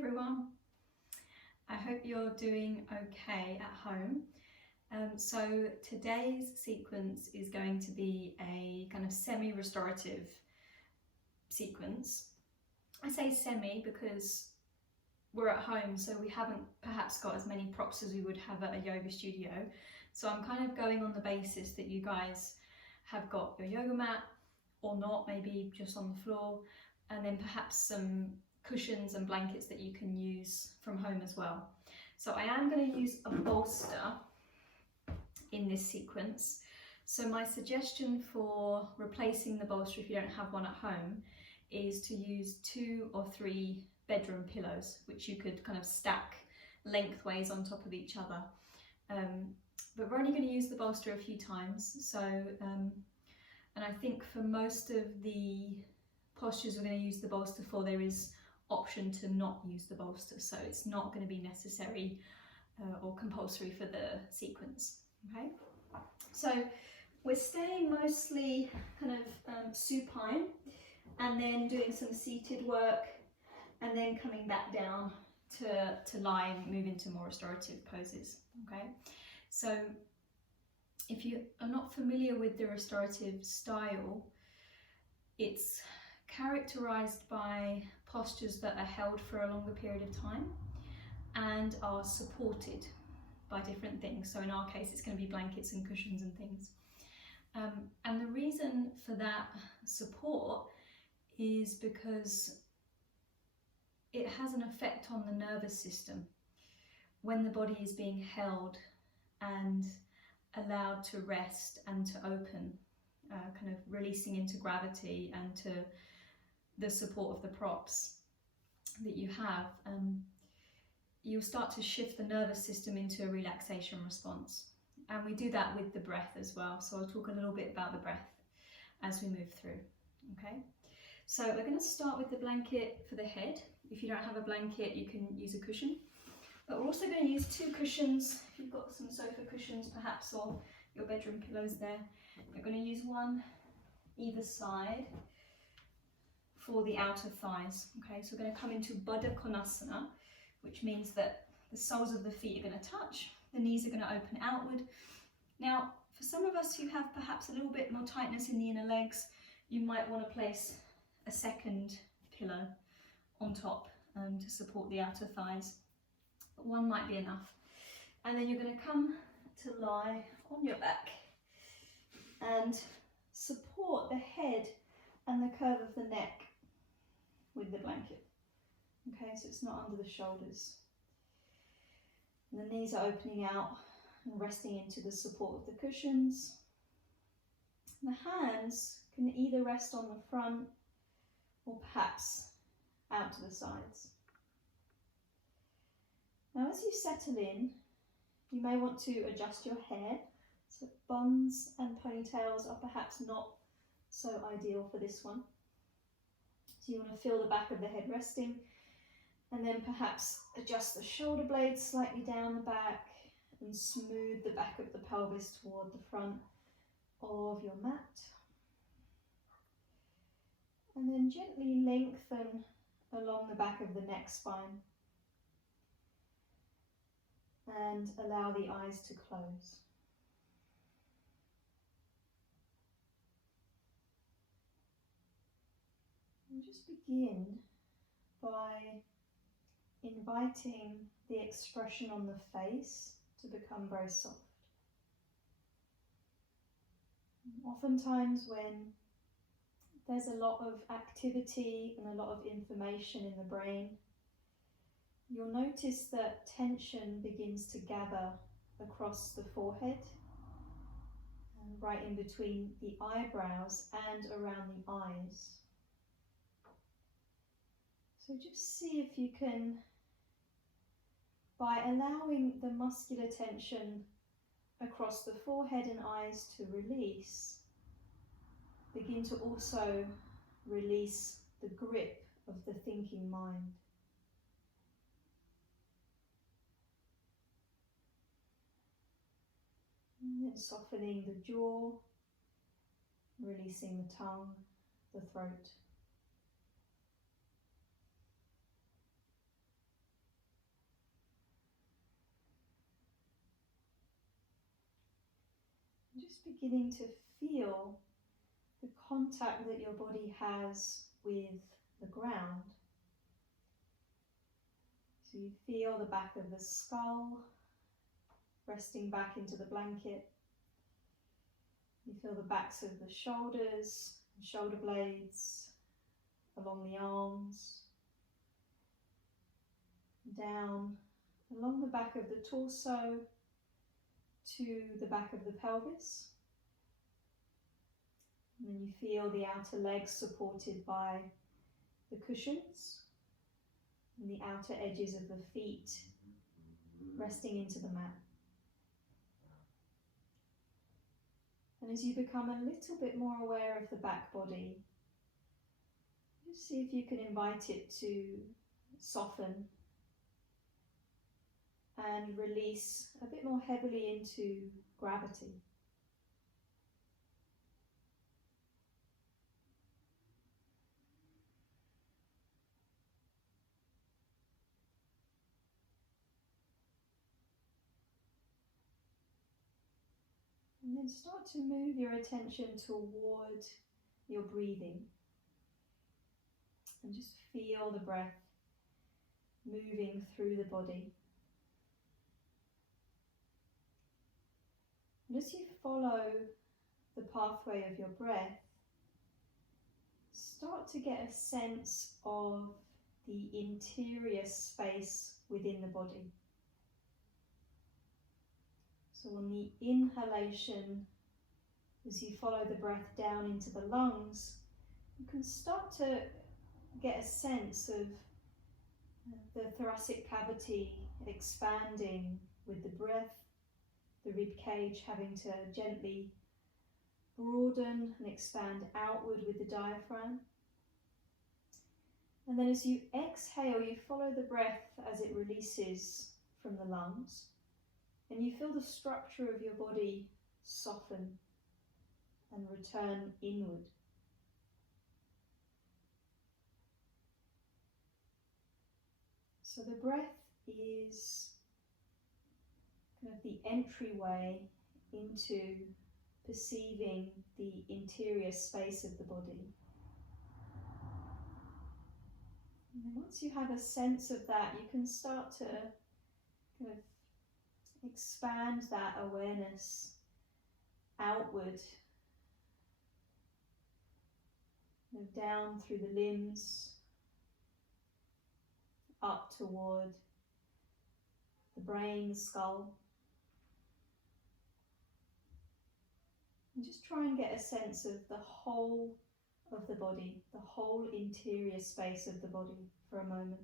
everyone. I hope you're doing okay at home. So today's sequence is going to be a kind of semi-restorative sequence. I say semi because we're at home, so we haven't perhaps got as many props as we would have at a yoga studio. So I'm kind of going on the basis that you guys have got your yoga mat or not, maybe just on the floor, and then perhaps some cushions and blankets that you can use from home as well. So I am going to use a bolster in this sequence. So my suggestion for replacing the bolster, if you don't have one at home, is to use 2 or 3 bedroom pillows, which you could kind of stack lengthways on top of each other. But we're only going to use the bolster a few times. So, and I think for most of the postures we're going to use the bolster for, there is option to not use the bolster, so it's not going to be necessary or compulsory for the sequence. Okay, so we're staying mostly kind of supine, and then doing some seated work, and then coming back down to lie and move into more restorative poses. Okay, so if you are not familiar with the restorative style, it's characterized by postures that are held for a longer period of time and are supported by different things. So in our case, it's going to be blankets and cushions and things. And the reason for that support is because it has an effect on the nervous system when the body is being held and allowed to rest and to open, kind of releasing into gravity and to the support of the props that you have. You'll start to shift the nervous system into a relaxation response, and we do that with the breath as well. So I'll talk a little bit about the breath as we move through. Okay, so we're going to start with the blanket for the head. If you don't have a blanket, you can use a cushion, but we're also going to use 2 cushions. If you've got some sofa cushions perhaps, or your bedroom pillows there, you're going to use one either side for the outer thighs. Okay, so we're going to come into Baddha Konasana, which means that the soles of the feet are going to touch, the knees are going to open outward. Now, for some of us who have perhaps a little bit more tightness in the inner legs, you might want to place a second pillow on top to support the outer thighs. But one might be enough. And then you're going to come to lie on your back and support the head and the curve of the neck with the blanket. Okay, so it's not under the shoulders. And the knees are opening out and resting into the support of the cushions. The hands can either rest on the front or perhaps out to the sides. Now as you settle in, you may want to adjust your hair. So buns and ponytails are perhaps not so ideal for this one. So you want to feel the back of the head resting, and then perhaps adjust the shoulder blades slightly down the back and smooth the back of the pelvis toward the front of your mat. And then gently lengthen along the back of the neck spine and allow the eyes to close. And just begin by inviting the expression on the face to become very soft. Oftentimes when there's a lot of activity and a lot of information in the brain, you'll notice that tension begins to gather across the forehead, and right in between the eyebrows and around the eyes. So just see if you can, by allowing the muscular tension across the forehead and eyes to release, begin to also release the grip of the thinking mind. And then softening the jaw, releasing the tongue, the throat. Just beginning to feel the contact that your body has with the ground. So you feel the back of the skull resting back into the blanket. You feel the backs of the shoulders and shoulder blades along the arms, down along the back of the torso to the back of the pelvis. And then you feel the outer legs supported by the cushions and the outer edges of the feet resting into the mat. And as you become a little bit more aware of the back body, just see if you can invite it to soften and release a bit more heavily into gravity. And then start to move your attention toward your breathing. And just feel the breath moving through the body. And as you follow the pathway of your breath, start to get a sense of the interior space within the body. So on the inhalation, as you follow the breath down into the lungs, you can start to get a sense of the thoracic cavity expanding with the breath, the rib cage having to gently broaden and expand outward with the diaphragm. And then as you exhale, you follow the breath as it releases from the lungs, and you feel the structure of your body soften and return inward. So the breath is kind of the entryway into perceiving the interior space of the body. And then once you have a sense of that, you can start to kind of expand that awareness outward, down through the limbs, up toward the brain, the skull. And just try and get a sense of the whole of the body, the whole interior space of the body for a moment.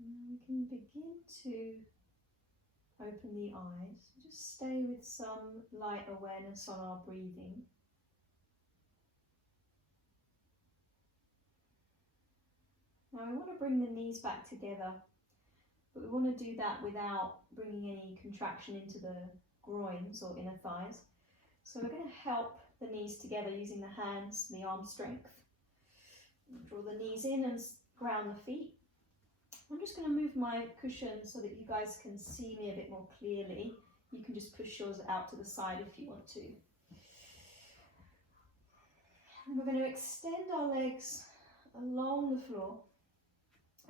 Now we can begin to open the eyes. Just stay with some light awareness on our breathing. Now we want to bring the knees back together, but we want to do that without bringing any contraction into the groins or inner thighs. So we're going to help the knees together using the hands, the arm strength. Draw the knees in and ground the feet. I'm just going to move my cushion so that you guys can see me a bit more clearly. You can just push yours out to the side if you want to. And we're going to extend our legs along the floor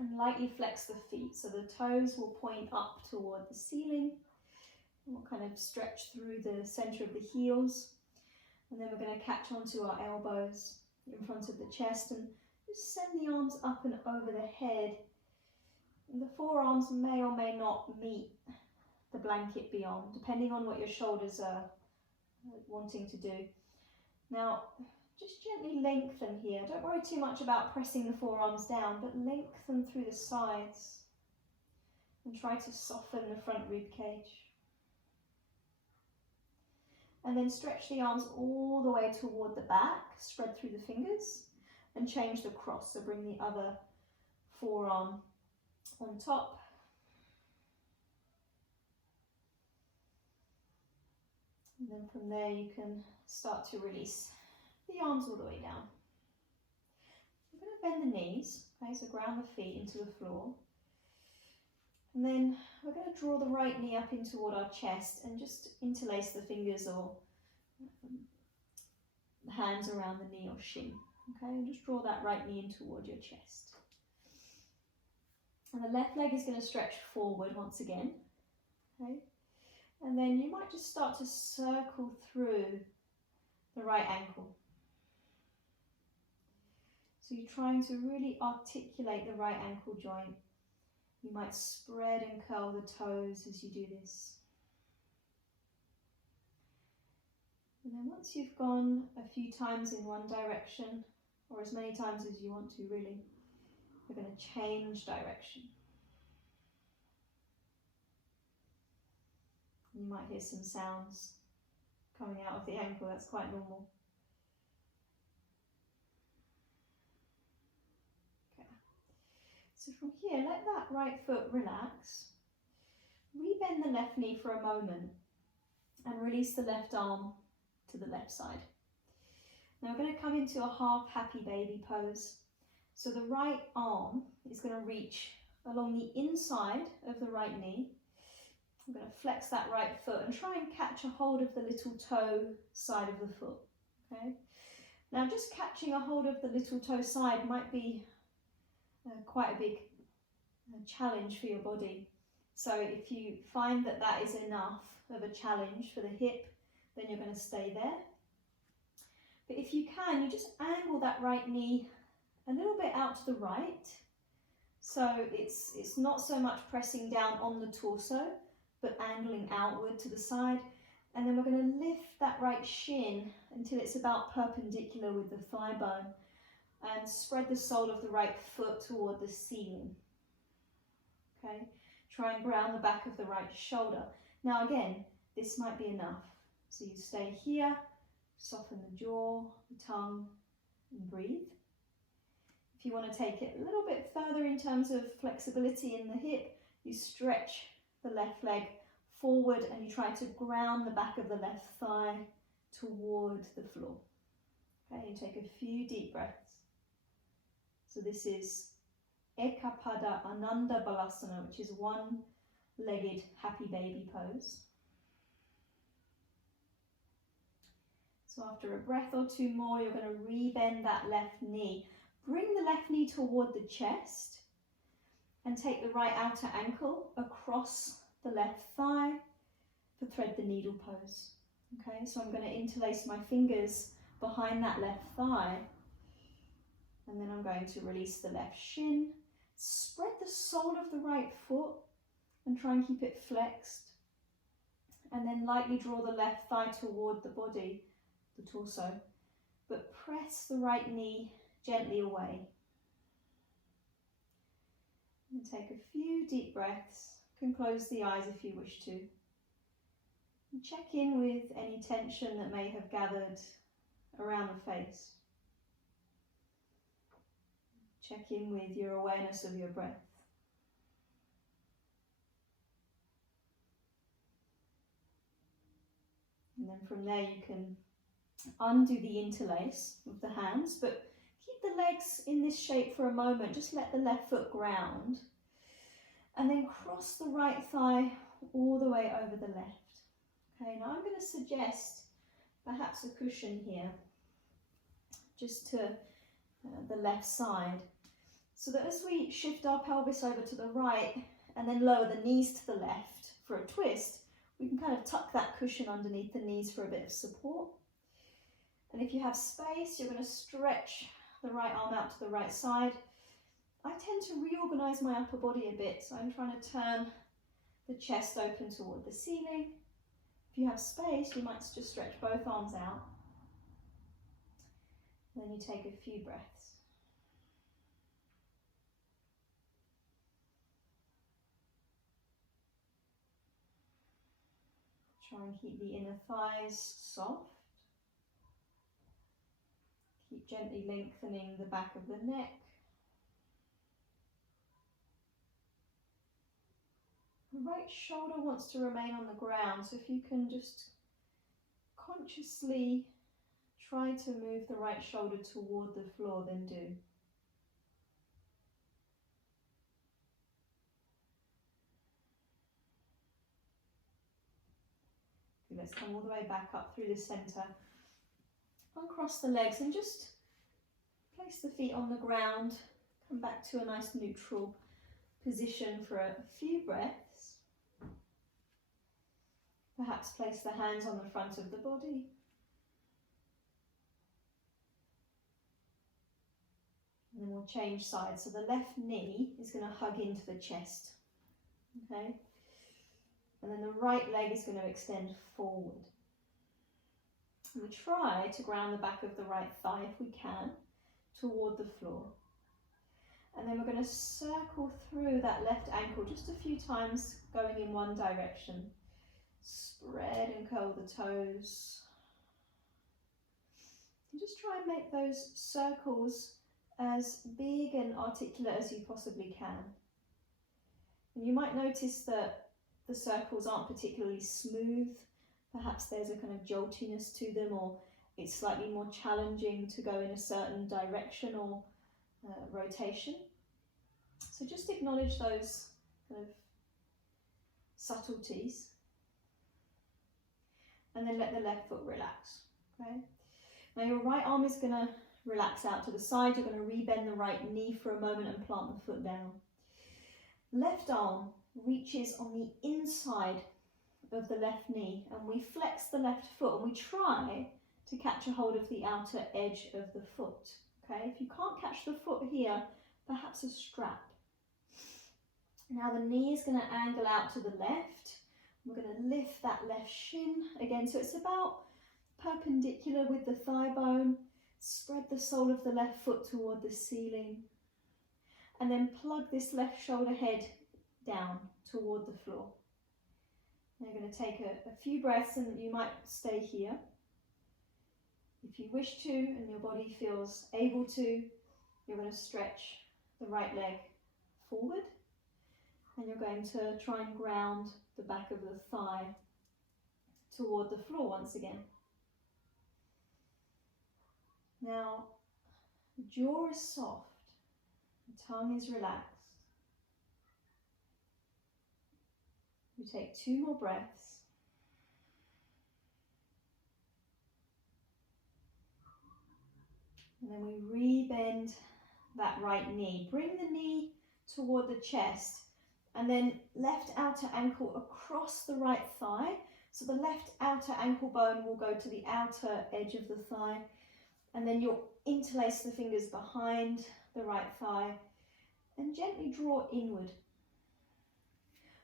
and lightly flex the feet. So the toes will point up toward the ceiling. And we'll kind of stretch through the center of the heels. And then we're going to catch onto our elbows in front of the chest and just send the arms up and over the head. And the forearms may or may not meet the blanket be on, depending on what your shoulders are wanting to do. Now, just gently lengthen here. Don't worry too much about pressing the forearms down, but lengthen through the sides and try to soften the front rib cage. And then stretch the arms all the way toward the back, spread through the fingers, and change the cross. So bring the other forearm on top. And then from there you can start to release the arms all the way down. We're going to bend the knees, okay, so ground the feet into the floor. And then we're going to draw the right knee up in toward our chest and just interlace the fingers or the hands around the knee or shin. Okay, and just draw that right knee in toward your chest. And the left leg is going to stretch forward once again. Okay, and then you might just start to circle through the right ankle. So you're trying to really articulate the right ankle joint. You might spread and curl the toes as you do this. And then once you've gone a few times in one direction, or as many times as you want to really, we're going to change direction. You might hear some sounds coming out of the ankle, that's quite normal. Okay. So from here, let that right foot relax. Rebend the left knee for a moment and release the left arm to the left side. Now we're going to come into a half happy baby pose. So the right arm is going to reach along the inside of the right knee. I'm going to flex that right foot and try and catch a hold of the little toe side of the foot. Okay. Now just catching a hold of the little toe side might be quite a big challenge for your body. So if you find that that is enough of a challenge for the hip, then you're going to stay there. But if you can, you just angle that right knee a little bit out to the right. So it's not so much pressing down on the torso, but angling outward to the side. And then we're going to lift that right shin until it's about perpendicular with the thigh bone and spread the sole of the right foot toward the ceiling. Okay, try and ground the back of the right shoulder. Now again, this might be enough. So you stay here, soften the jaw, the tongue, and breathe. If you want to take it a little bit further in terms of flexibility in the hip, you stretch the left leg forward and you try to ground the back of the left thigh toward the floor. Okay, you take a few deep breaths. So this is Ekapada Ananda Balasana, which is one-legged happy baby pose. So after a breath or two more, you're going to rebend that left knee. Bring the left knee toward the chest and take the right outer ankle across the left thigh for thread the needle pose. Okay, so I'm going to interlace my fingers behind that left thigh, and then I'm going to release the left shin, spread the sole of the right foot and try and keep it flexed, and then lightly draw the left thigh toward the body, the torso, but press the right knee gently away. And take a few deep breaths. You can close the eyes if you wish to. And check in with any tension that may have gathered around the face. Check in with your awareness of your breath. And then from there you can undo the interlace of the hands, but keep the legs in this shape for a moment. Just let the left foot ground. And then cross the right thigh all the way over the left. Okay, now I'm going to suggest perhaps a cushion here, just to the left side, so that as we shift our pelvis over to the right and then lower the knees to the left for a twist, we can kind of tuck that cushion underneath the knees for a bit of support. And if you have space, you're going to stretch the right arm out to the right side. I tend to reorganize my upper body a bit, so I'm trying to turn the chest open toward the ceiling. If you have space, you might just stretch both arms out. Then you take a few breaths. Try and keep the inner thighs soft. Keep gently lengthening the back of the neck. The right shoulder wants to remain on the ground, so if you can just consciously try to move the right shoulder toward the floor, then do. Okay, let's come all the way back up through the center. Uncross the legs and just place the feet on the ground. Come back to a nice neutral position for a few breaths. Perhaps place the hands on the front of the body. And then we'll change sides. So the left knee is going to hug into the chest. Okay? And then the right leg is going to extend forward. And we try to ground the back of the right thigh, if we can, toward the floor. And then we're going to circle through that left ankle just a few times, going in one direction. Spread and curl the toes. And just try and make those circles as big and articulate as you possibly can. And you might notice that the circles aren't particularly smooth. Perhaps there's a kind of joltiness to them, or it's slightly more challenging to go in a certain direction or rotation. So just acknowledge those kind of subtleties. And then let the left foot relax. Okay? Now your right arm is going to relax out to the side. You're going to rebend the right knee for a moment and plant the foot down. Left arm reaches on the inside of the left knee, and we flex the left foot and we try to catch a hold of the outer edge of the foot. Okay? If you can't catch the foot here, perhaps a strap. Now the knee is going to angle out to the left. We're going to lift that left shin again, so it's about perpendicular with the thigh bone. Spread the sole of the left foot toward the ceiling. And then plug this left shoulder head down toward the floor. Now you're going to take a few breaths, and you might stay here. If you wish to, and your body feels able to, you're going to stretch the right leg forward. And you're going to try and ground the back of the thigh toward the floor once again. Now, the jaw is soft, the tongue is relaxed. We take 2 more breaths. And then we rebend that right knee. Bring the knee toward the chest. And then left outer ankle across the right thigh. So the left outer ankle bone will go to the outer edge of the thigh. And then you'll interlace the fingers behind the right thigh and gently draw inward.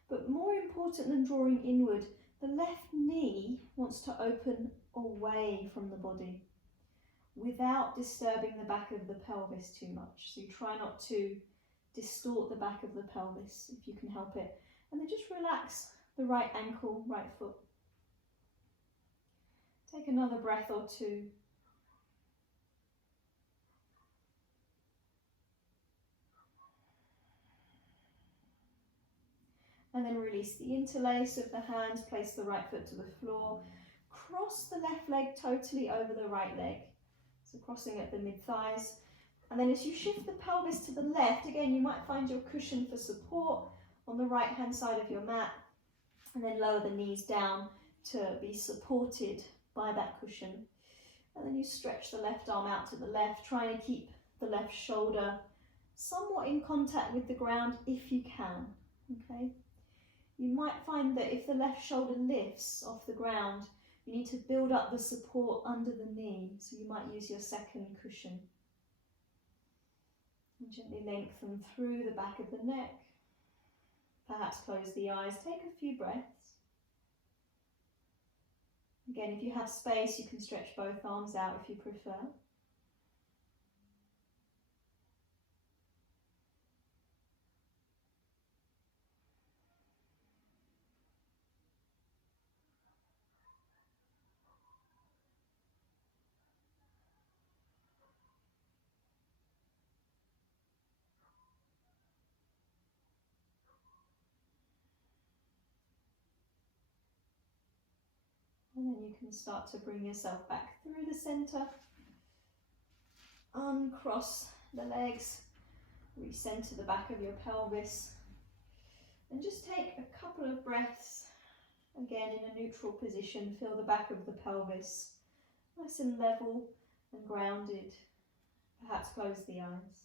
But more important than drawing inward, the left knee wants to open away from the body without disturbing the back of the pelvis too much. So you try not to distort the back of the pelvis if you can help it. And then just relax the right ankle, right foot. Take another breath or two. And then release the interlace of the hands, place the right foot to the floor. Cross the left leg totally over the right leg. So crossing at the mid-thighs. And then as you shift the pelvis to the left, again, you might find your cushion for support on the right-hand side of your mat. And then lower the knees down to be supported by that cushion. And then you stretch the left arm out to the left, trying to keep the left shoulder somewhat in contact with the ground if you can. Okay? You might find that if the left shoulder lifts off the ground, you need to build up the support under the knee. So you might use your second cushion. And gently lengthen through the back of the neck. Perhaps close the eyes, take a few breaths. Again, if you have space, you can stretch both arms out if you prefer. And then you can start to bring yourself back through the center. Uncross the legs, recenter the back of your pelvis. And just take a couple of breaths, again in a neutral position. Feel the back of the pelvis nice and level and grounded. Perhaps close the eyes.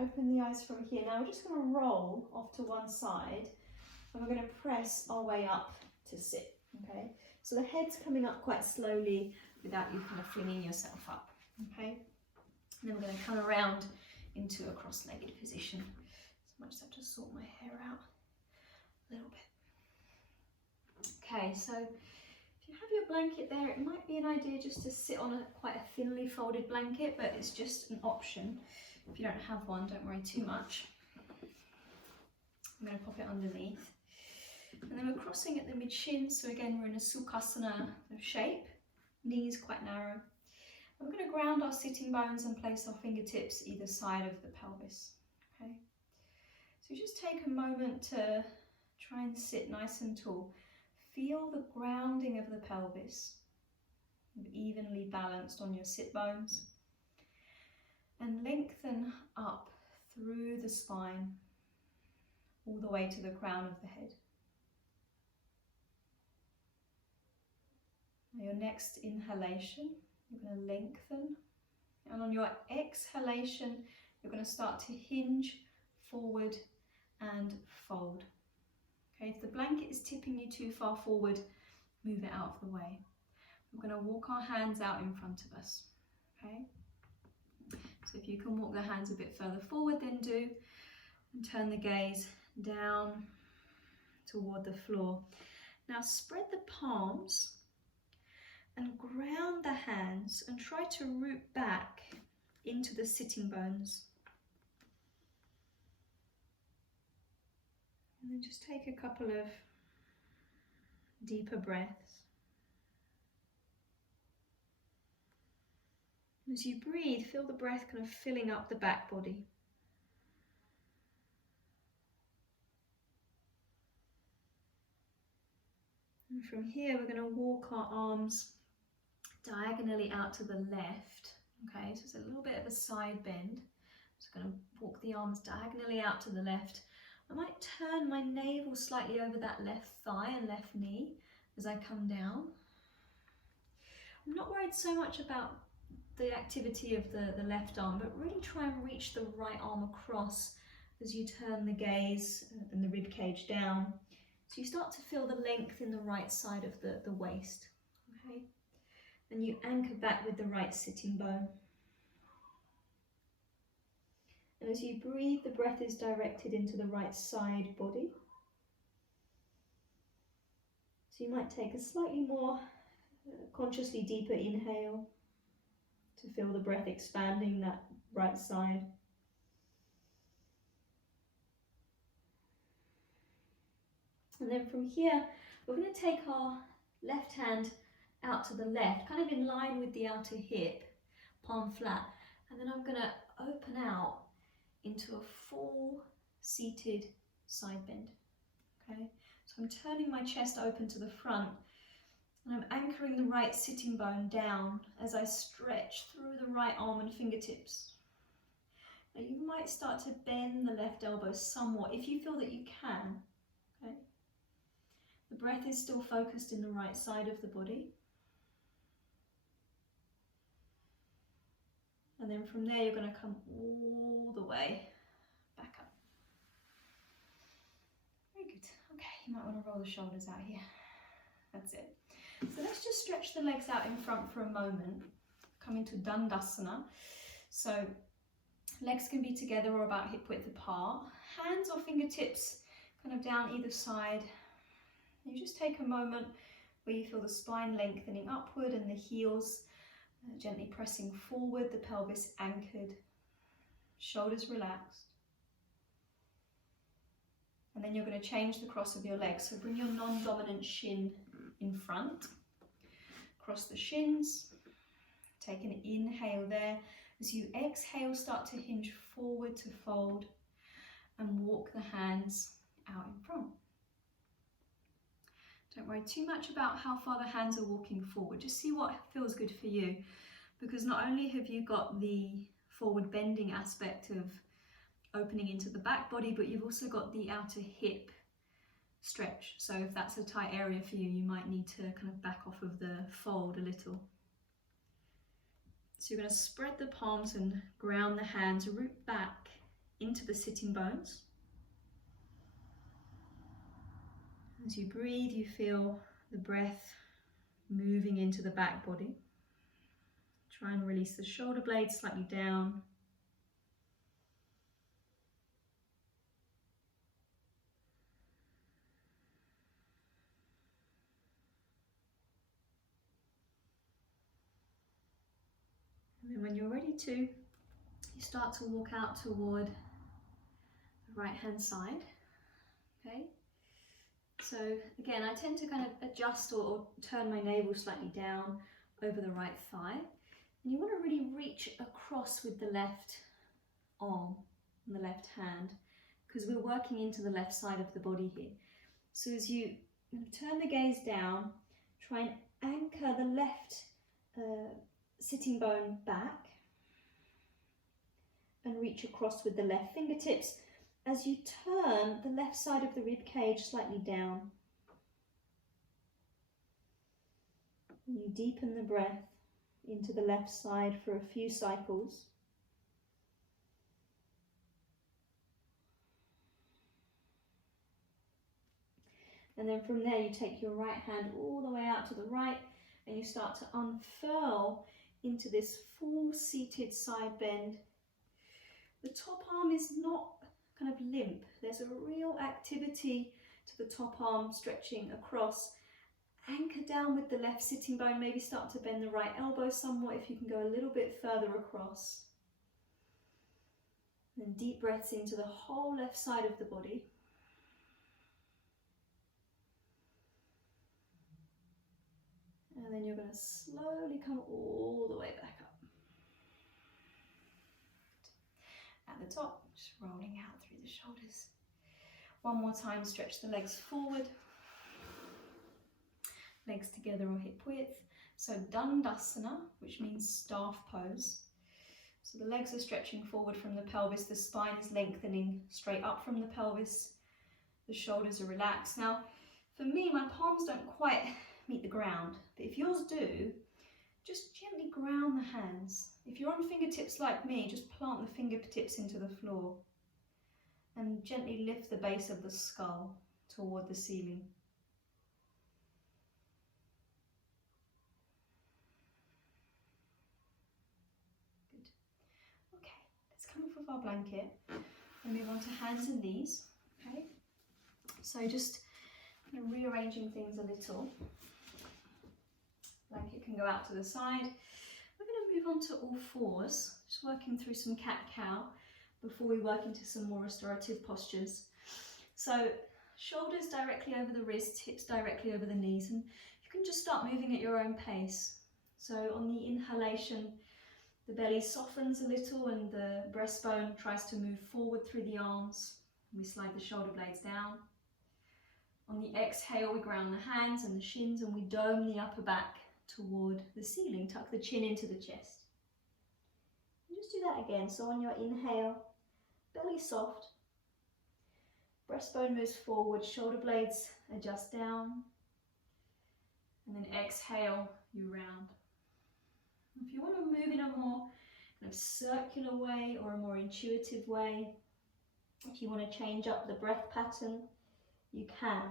Open the eyes from here. Now we're just going to roll off to one side and we're going to press our way up to sit. Okay, so the head's coming up quite slowly without you kind of flinging yourself up. Okay, and then we're going to come around into a cross-legged position. So I might just have to sort my hair out a little bit. Okay, so if you have your blanket there, it might be an idea just to sit on quite a thinly folded blanket, but it's just an option. If you don't have one, don't worry too much. I'm going to pop it underneath. And then we're crossing at the mid-shin, so again we're in a Sukhasana shape, knees quite narrow. And we're going to ground our sitting bones and place our fingertips either side of the pelvis. Okay. So just take a moment to try and sit nice and tall. Feel the grounding of the pelvis, evenly balanced on your sit bones. And lengthen up through the spine, all the way to the crown of the head. Now your next inhalation, you're going to lengthen. And on your exhalation, you're going to start to hinge forward and fold. Okay, if the blanket is tipping you too far forward, move it out of the way. We're going to walk our hands out in front of us. Okay. So if you can walk the hands a bit further forward, then do, and turn the gaze down toward the floor. Now spread the palms and ground the hands and try to root back into the sitting bones. And then just take a couple of deeper breaths. As you breathe, feel the breath kind of filling up the back body. And from here, we're going to walk our arms diagonally out to the left. Okay, so it's a little bit of a side bend. Just going to walk the arms diagonally out to the left. I might turn my navel slightly over that left thigh and left knee as I come down. I'm not worried so much about the activity of the left arm, but really try and reach the right arm across as you turn the gaze and the rib cage down. So you start to feel the length in the right side of the waist. Okay, and you anchor back with the right sitting bone. And as you breathe, the breath is directed into the right side body. So you might take a slightly more consciously deeper inhale to feel the breath expanding that right side. And then from here, we're going to take our left hand out to the left, kind of in line with the outer hip, palm flat. And then I'm going to open out into a full seated side bend. Okay, so I'm turning my chest open to the front. And I'm anchoring the right sitting bone down as I stretch through the right arm and fingertips. Now you might start to bend the left elbow somewhat if you feel that you can. Okay. The breath is still focused in the right side of the body. And then from there you're going to come all the way back up. Very good. Okay, you might want to roll the shoulders out here. That's it. So let's just stretch the legs out in front for a moment. come into Dandasana. So legs can be together or about hip width apart. Hands or fingertips kind of down either side. You just take a moment where you feel the spine lengthening upward and the heels gently pressing forward, the pelvis anchored, shoulders relaxed. And then you're going to change the cross of your legs. So bring your non-dominant shin in front, cross the shins, take an inhale there. As you exhale, start to hinge forward to fold and walk the hands out in front. Don't worry too much about how far the hands are walking forward. Just see what feels good for you, because not only have you got the forward bending aspect of opening into the back body, but you've also got the outer hip stretch. So if that's a tight area for you, you might need to kind of back off of the fold a little. So you're going to spread the palms and ground the hands, root back into the sitting bones. As you breathe, you feel the breath moving into the back body. Try and release the shoulder blades slightly down. And then when you're ready to, you start to walk out toward the right hand side. Okay. So again, I tend to kind of adjust or turn my navel slightly down over the right thigh. And you want to really reach across with the left arm and the left hand, because we're working into the left side of the body here. So as you turn the gaze down, try and anchor the left sitting bone back and reach across with the left fingertips as you turn the left side of the rib cage slightly down. And you deepen the breath into the left side for a few cycles. And then from there you take your right hand all the way out to the right and you start to unfurl into this full seated side bend. The top arm is not kind of limp. There's a real activity to the top arm stretching across. Anchor down with the left sitting bone, maybe start to bend the right elbow somewhat if you can go a little bit further across. Then deep breaths into the whole left side of the body. And then you're going to slowly come all the way back up. At the top, just rolling out through the shoulders. One more time, stretch the legs forward. Legs together or hip width. So Dandasana, which means staff pose. So the legs are stretching forward from the pelvis, the spine is lengthening straight up from the pelvis, the shoulders are relaxed. Now, for me, my palms don't quite meet the ground, but if yours do, just gently ground the hands. If you're on fingertips like me, just plant the fingertips into the floor and gently lift the base of the skull toward the ceiling. Good. Okay, let's come off of our blanket and move on to hands and knees. Okay, so just rearranging things a little. Blanket can go out to the side. We're going to move on to all fours, just working through some cat-cow before we work into some more restorative postures. So shoulders directly over the wrists, hips directly over the knees, and you can just start moving at your own pace. So on the inhalation, the belly softens a little and the breastbone tries to move forward through the arms. We slide the shoulder blades down. On the exhale, we ground the hands and the shins and we dome the upper back toward the ceiling. Tuck the chin into the chest. And just do that again. So on your inhale, belly soft, breastbone moves forward, shoulder blades adjust down, and then exhale, you round. If you want to move in a more kind of circular way or a more intuitive way, if you want to change up the breath pattern, you can.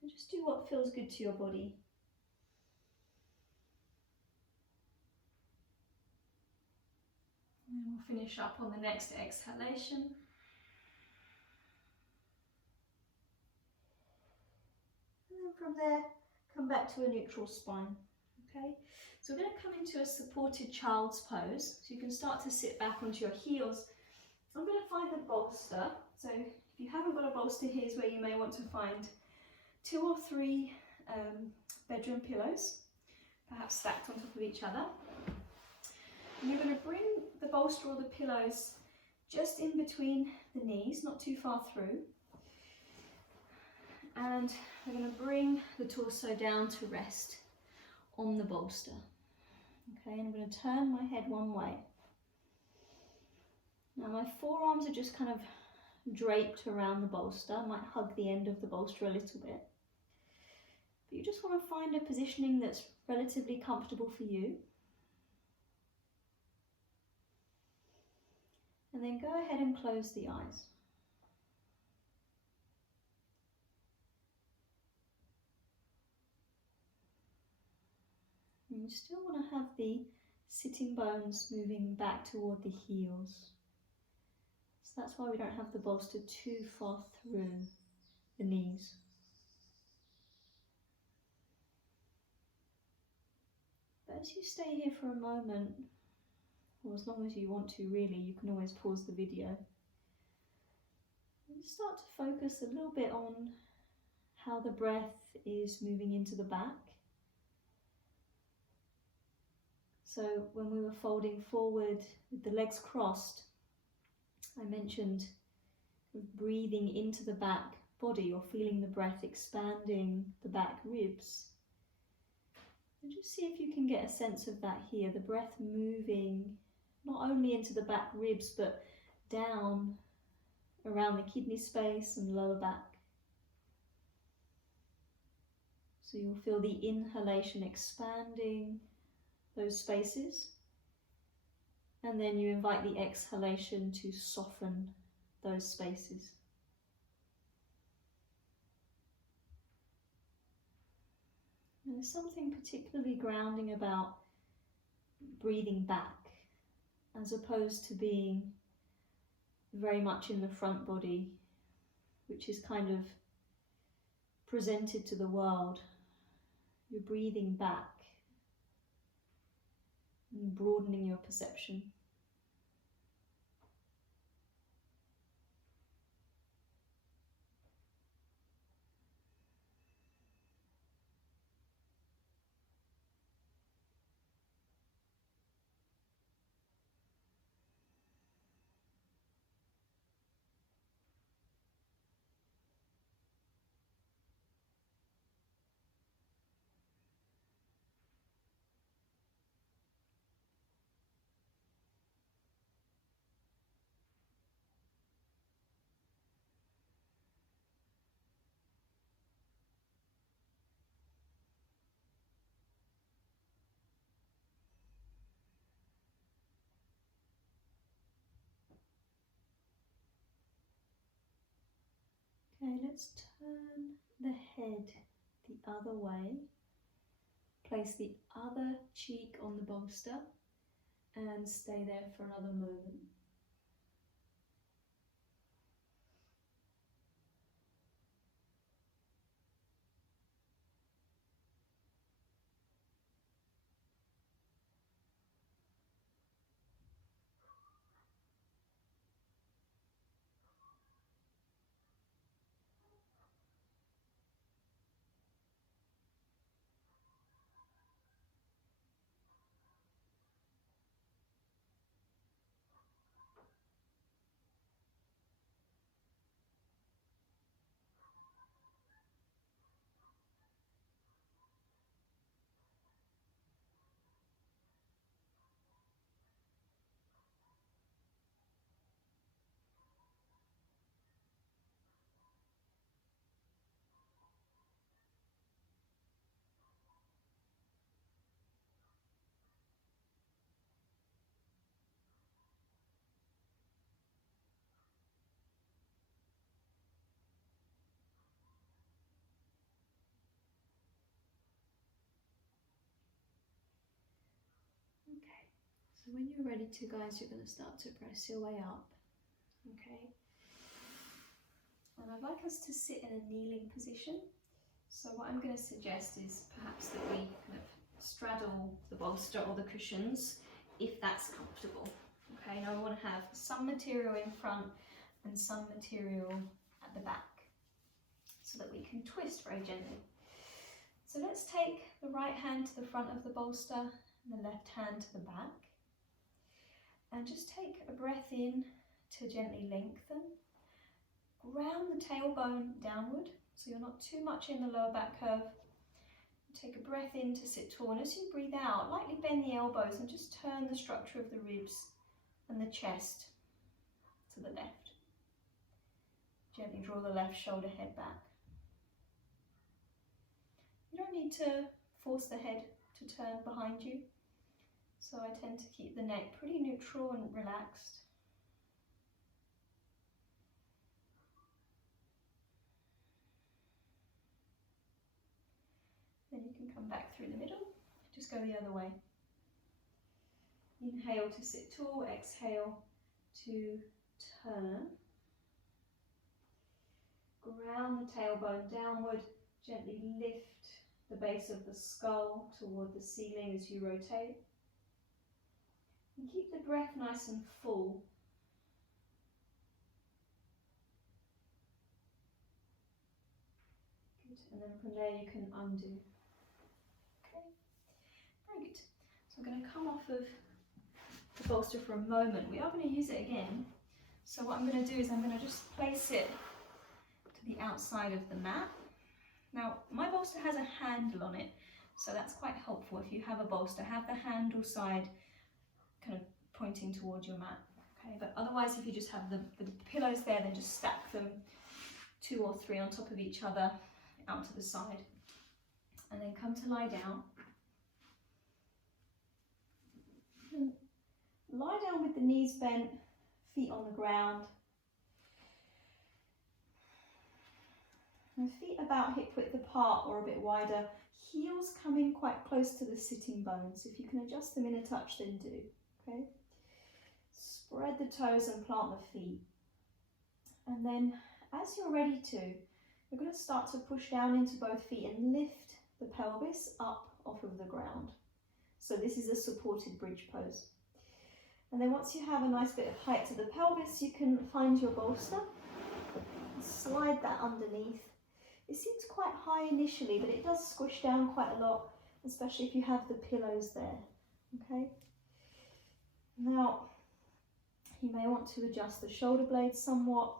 And just do what feels good to your body. And we'll finish up on the next exhalation. And then from there, come back to a neutral spine. Okay, so we're going to come into a supported child's pose. So you can start to sit back onto your heels. I'm going to find the bolster. So if you haven't got a bolster, here's where you may want to find 2 or 3 bedroom pillows, perhaps stacked on top of each other. And you're going to bring the bolster or the pillows just in between the knees, not too far through. And we're going to bring the torso down to rest on the bolster. Okay, and I'm going to turn my head one way. Now my forearms are just kind of draped around the bolster. I might hug the end of the bolster a little bit. But you just want to find a positioning that's relatively comfortable for you. And then go ahead and close the eyes. And you still want to have the sitting bones moving back toward the heels. So that's why we don't have the bolster too far through the knees. But as you stay here for a moment, or as long as you want to really, you can always pause the video. And start to focus a little bit on how the breath is moving into the back. So when we were folding forward with the legs crossed, I mentioned breathing into the back body or feeling the breath expanding the back ribs. And just see if you can get a sense of that here, the breath moving not only into the back ribs but down around the kidney space and lower back. So you'll feel the inhalation expanding those spaces, and then you invite the exhalation to soften those spaces. And there's something particularly grounding about breathing back as opposed to being very much in the front body, which is kind of presented to the world. You're breathing back and broadening your perception. Okay, let's turn the head the other way. Place the other cheek on the bolster and stay there for another moment. So when you're ready to, guys, you're going to start to press your way up. Okay. And I'd like us to sit in a kneeling position. So what I'm going to suggest is perhaps that we kind of straddle the bolster or the cushions, if that's comfortable. Okay, now we want to have some material in front and some material at the back, so that we can twist very gently. So let's take the right hand to the front of the bolster and the left hand to the back. And just take a breath in to gently lengthen. Ground the tailbone downward, so you're not too much in the lower back curve. Take a breath in to sit tall, and as you breathe out, lightly bend the elbows and just turn the structure of the ribs and the chest to the left. Gently draw the left shoulder head back. You don't need to force the head to turn behind you, so I tend to keep the neck pretty neutral and relaxed. Then you can come back through the middle, just go the other way. Inhale to sit tall, exhale to turn. Ground the tailbone downward, gently lift the base of the skull toward the ceiling as you rotate. And keep the breath nice and full. Good. And then from there you can undo. Okay, very good. So I'm going to come off of the bolster for a moment. We are going to use it again. So what I'm going to do is I'm going to just place it to the outside of the mat. Now, my bolster has a handle on it, so that's quite helpful. If you have a bolster, have the handle side kind of pointing towards your mat. Okay, but otherwise, if you just have the pillows there, then just stack them 2 or 3 on top of each other out to the side. And then come to lie down. And lie down with the knees bent, feet on the ground. And feet about hip width apart or a bit wider. Heels coming quite close to the sitting bones. If you can adjust them in a touch, then do. Okay. Spread the toes and plant the feet. And then as you're ready to, you're going to start to push down into both feet and lift the pelvis up off of the ground. So this is a supported bridge pose. And then once you have a nice bit of height to the pelvis, you can find your bolster, slide that underneath. It seems quite high initially, but it does squish down quite a lot, especially if you have the pillows there. Okay. Now, you may want to adjust the shoulder blades somewhat.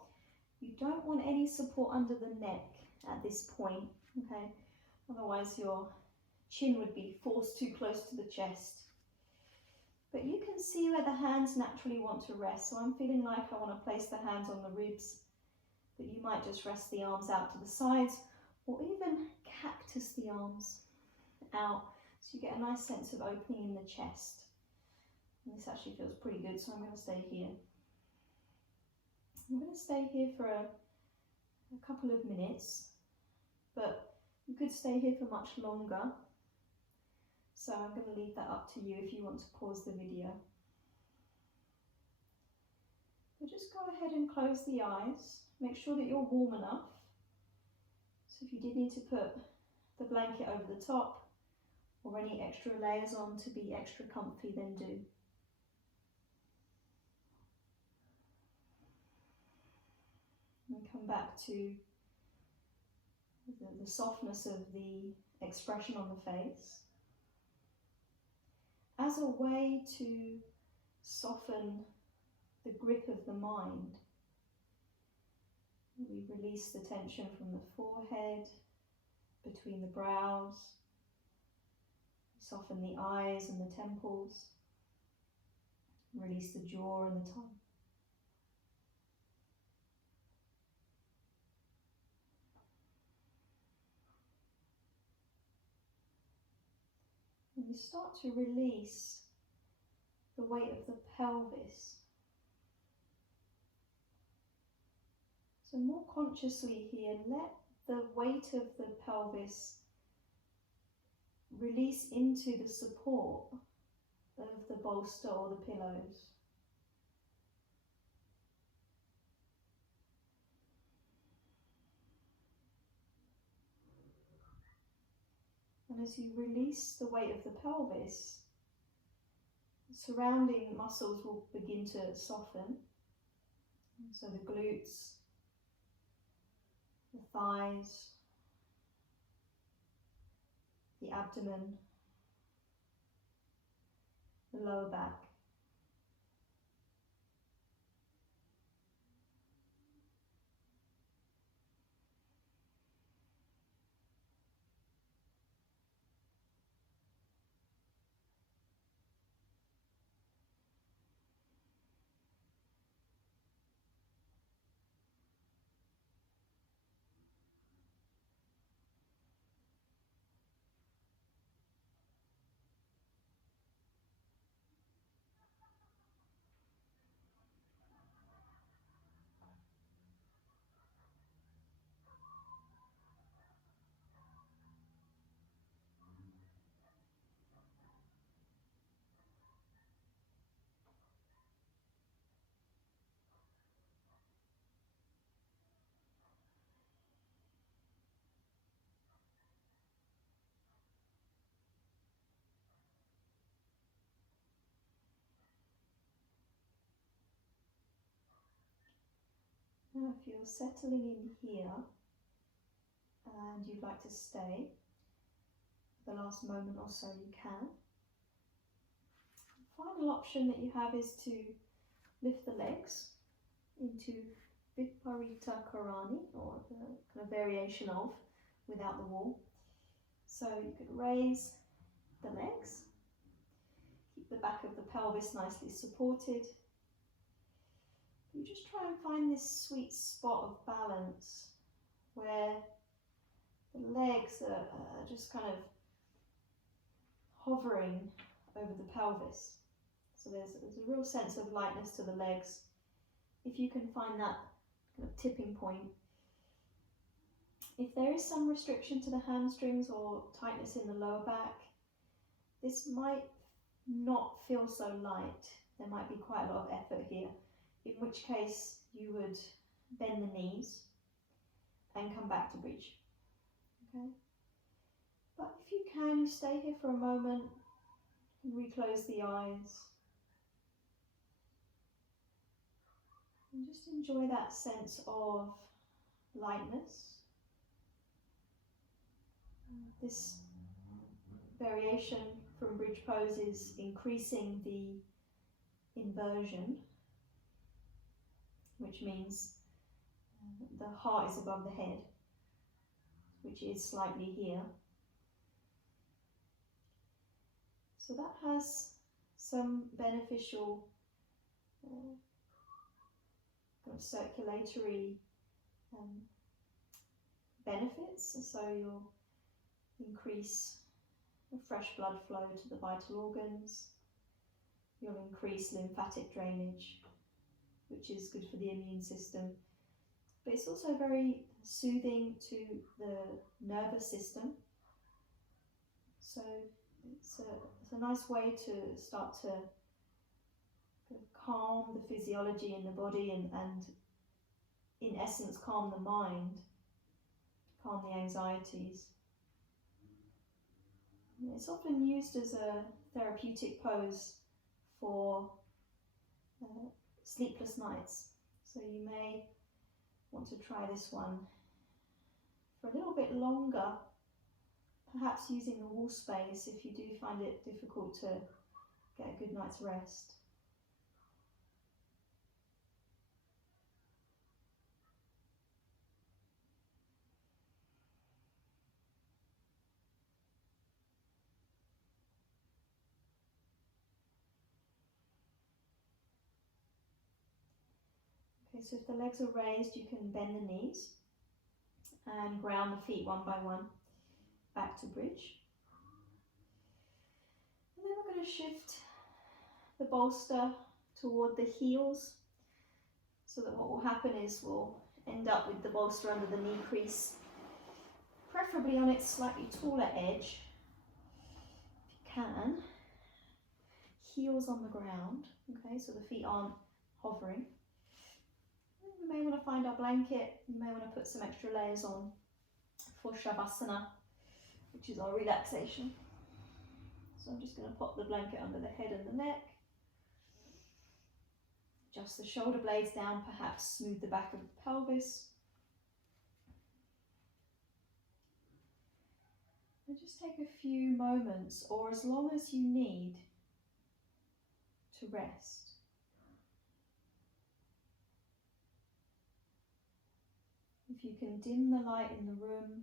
You don't want any support under the neck at this point, okay? Otherwise your chin would be forced too close to the chest. But you can see where the hands naturally want to rest. So I'm feeling like I want to place the hands on the ribs, but you might just rest the arms out to the sides, or even cactus the arms out, so you get a nice sense of opening in the chest. And this actually feels pretty good, so I'm going to stay here. I'm going to stay here for a couple of minutes, but you could stay here for much longer. So I'm going to leave that up to you if you want to pause the video. But just go ahead and close the eyes. Make sure that you're warm enough. So if you did need to put the blanket over the top or any extra layers on to be extra comfy, then do. And come back to the softness of the expression on the face as a way to soften the grip of the mind. We release the tension from the forehead, between the brows, soften the eyes and the temples, release the jaw and the tongue. And you start to release the weight of the pelvis. So more consciously here, let the weight of the pelvis release into the support, of the bolster or the pillows. And as you release the weight of the pelvis, the surrounding muscles will begin to soften. So the glutes, the thighs, the abdomen, the lower back. Now if you're settling in here and you'd like to stay for the last moment or so, you can. The final option that you have is to lift the legs into Viparita Karani, or the kind of variation of without the wall. So you could raise the legs, keep the back of the pelvis nicely supported. You just try and find this sweet spot of balance where the legs are just kind of hovering over the pelvis. So there's a real sense of lightness to the legs. If you can find that kind of tipping point. If there is some restriction to the hamstrings or tightness in the lower back, this might not feel so light. There might be quite a lot of effort here, in which case you would bend the knees and come back to bridge. Okay? But if you can, you stay here for a moment and reclose the eyes. And just enjoy that sense of lightness. This variation from bridge pose is increasing the inversion, which means the heart is above the head, which is slightly here. So that has some beneficial kind of circulatory benefits. So you'll increase the fresh blood flow to the vital organs. You'll increase lymphatic drainage, which is good for the immune system. But it's also very soothing to the nervous system. So it's a nice way to start to kind of calm the physiology in the body and in essence calm the mind, calm the anxieties. It's often used as a therapeutic pose for sleepless nights. So you may want to try this one for a little bit longer, perhaps using the wall space if you do find it difficult to get a good night's rest. Okay, so if the legs are raised, you can bend the knees and ground the feet one by one back to bridge. And then we're going to shift the bolster toward the heels, so that what will happen is we'll end up with the bolster under the knee crease, preferably on its slightly taller edge. If you can, heels on the ground, okay, so the feet aren't hovering. We may want to find our blanket, you may want to put some extra layers on for Savasana, which is our relaxation. So I'm just going to pop the blanket under the head and the neck. Adjust the shoulder blades down, perhaps smooth the back of the pelvis. And just take a few moments, or as long as you need, to rest. If you can dim the light in the room,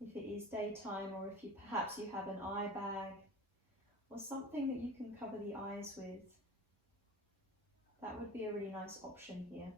if it is daytime, or if perhaps you have an eye bag or something that you can cover the eyes with, that would be a really nice option here.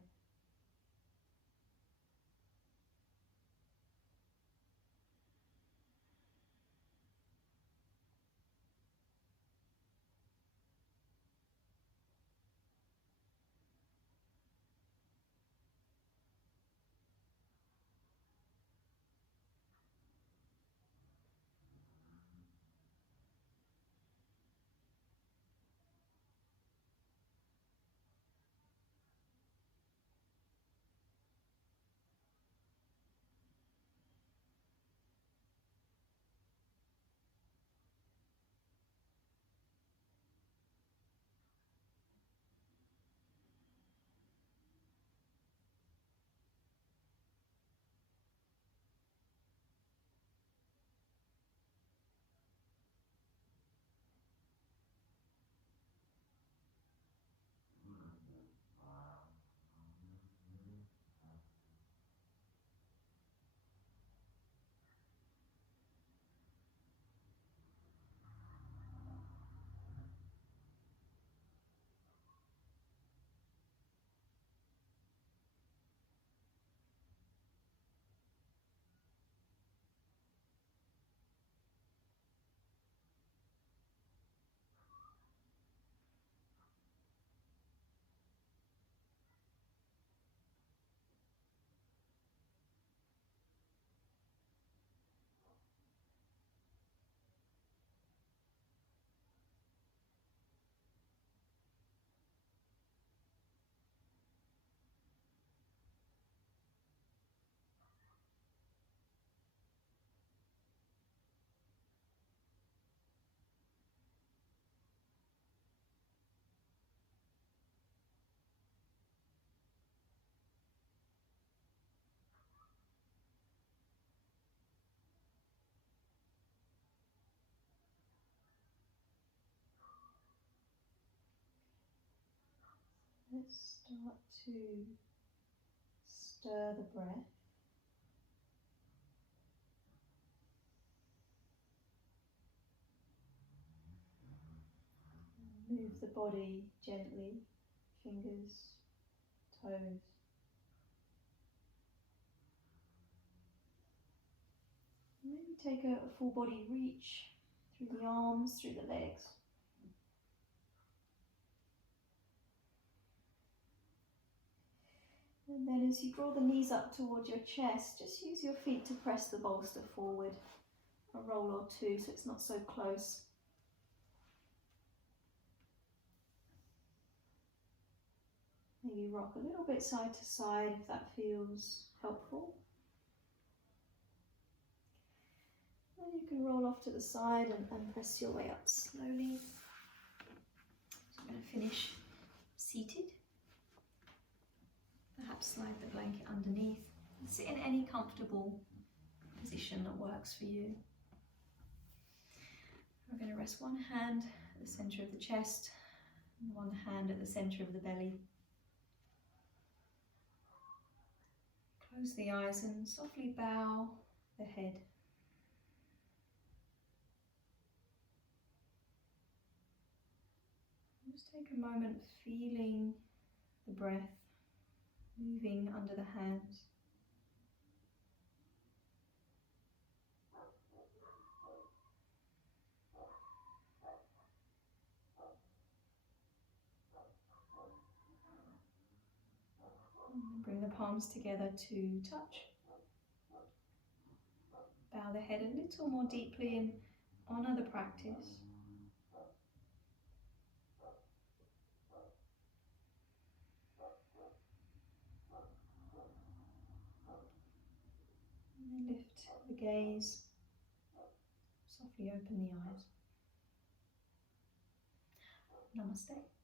Let's start to stir the breath. Move the body gently, fingers, toes. Maybe take a full body reach through the arms, through the legs. And then as you draw the knees up towards your chest, just use your feet to press the bolster forward, a roll or two so it's not so close. Maybe rock a little bit side to side if that feels helpful. Then you can roll off to the side and press your way up slowly. So I'm going to finish seated. Perhaps slide the blanket underneath. Sit in any comfortable position that works for you. We're going to rest one hand at the centre of the chest and one hand at the centre of the belly. Close the eyes and softly bow the head. Just take a moment feeling the breath moving under the hands. And bring the palms together to touch. Bow the head a little more deeply and honour the practice. gaze, softly open the eyes. Namaste.